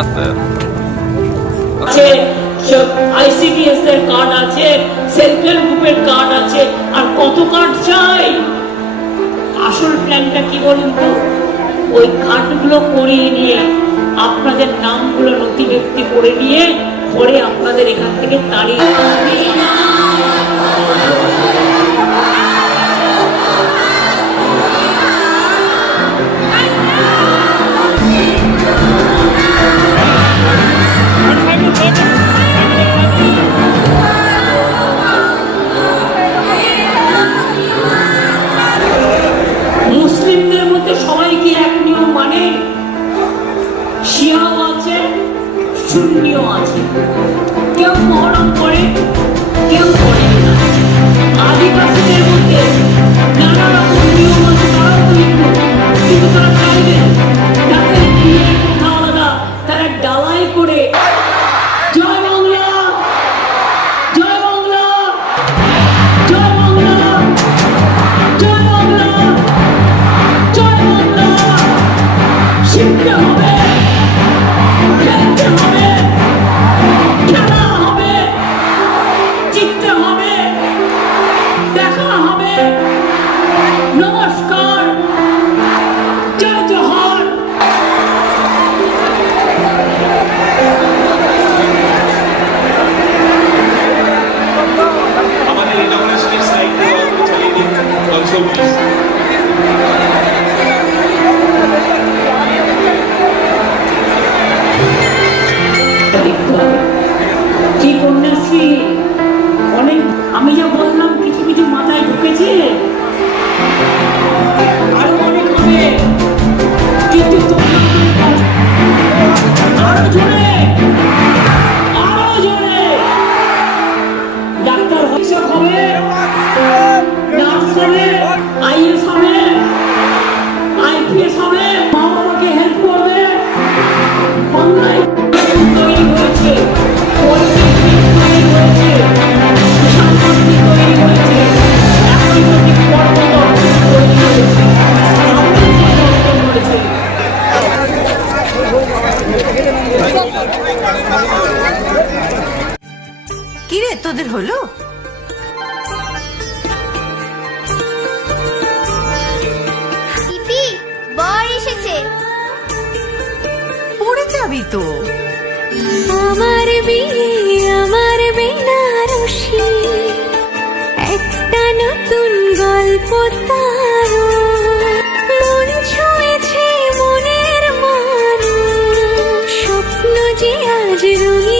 আস্তে আছে আইসিডিএস এর কার্ড আছে সেলফ হেল্প গ্রুপের কার্ড আছে আর কত কার্ড চাই? আসল প্ল্যানটা কি বলুন তো? ওই কার্ডগুলো করিয়ে নিয়ে আপনাদের নামগুলো নথিভুক্তি করে নিয়ে পরে আপনাদের এখান থেকে তাড়িয়ে শূন্যও আছে। কেউ মহরম করে, কেউ করে না। আদিবাসীদের মধ্যে নানা রকম নিয়ম আছে, তারাও হিন্দু। কিন্তু তারা চাইবে তাদের কথা আলাদা, তারা ডালাই করে। জয় বাংলা! জয় বাংলা! জয় দেখতে কি কন্যাশ্রী? অনেক আমি যা কিরে তোদের হলো? দিদি বর এসেছে। পড়ে যাবি তো। আমার বিয়ে আমার বেনারসি। একটা নতুন গল্প তার। মন ছুঁয়েছে মনের মানুষ। স্বপ্ন যে আজ রঙিন।